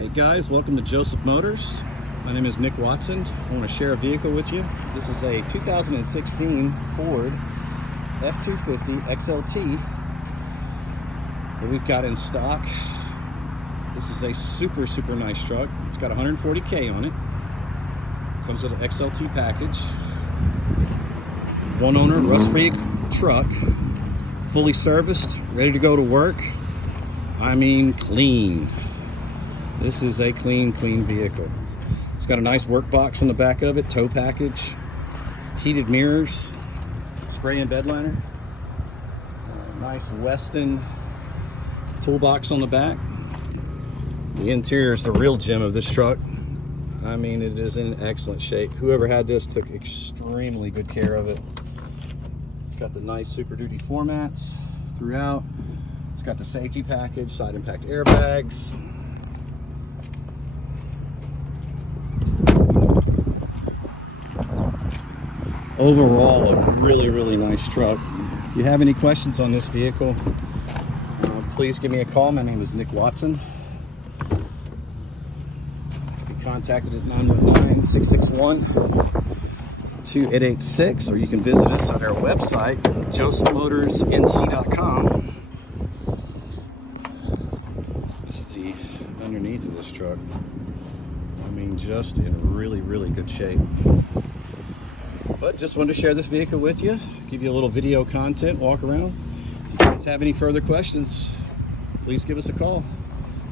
Hey guys, welcome to Joseph Motors. My name is Nick Watson. I want to share a vehicle with you. This is a 2016 Ford F250 XLT that we've got in stock. This is a super nice truck. It's got 140K on it. Comes with an XLT package. One owner, rust-free truck. Fully serviced, ready to go to work. I mean clean. This is a clean vehicle. It's got a nice work box on the back of it, tow package, heated mirrors, spray and bed liner, nice Weston toolbox on the back. The interior is the real gem of this truck. I mean, it is in excellent shape. Whoever had this took extremely good care of it. It's got the nice Super Duty floor mats throughout. It's got the safety package, side impact airbags. Overall, a really nice truck. If you have any questions on this vehicle, please give me a call. My name is Nick Watson. Be contacted at 919-661-2886, or you can visit us at our website, josephmotorsnc.com. This is the underneath of this truck. I mean, just in really good shape. But just wanted to share this vehicle with you, give you a little video content, walk around. If you guys have any further questions, please give us a call.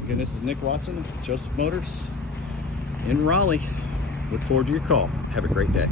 Again, this is Nick Watson of Joseph Motors in Raleigh. Look forward to your call. Have a great day.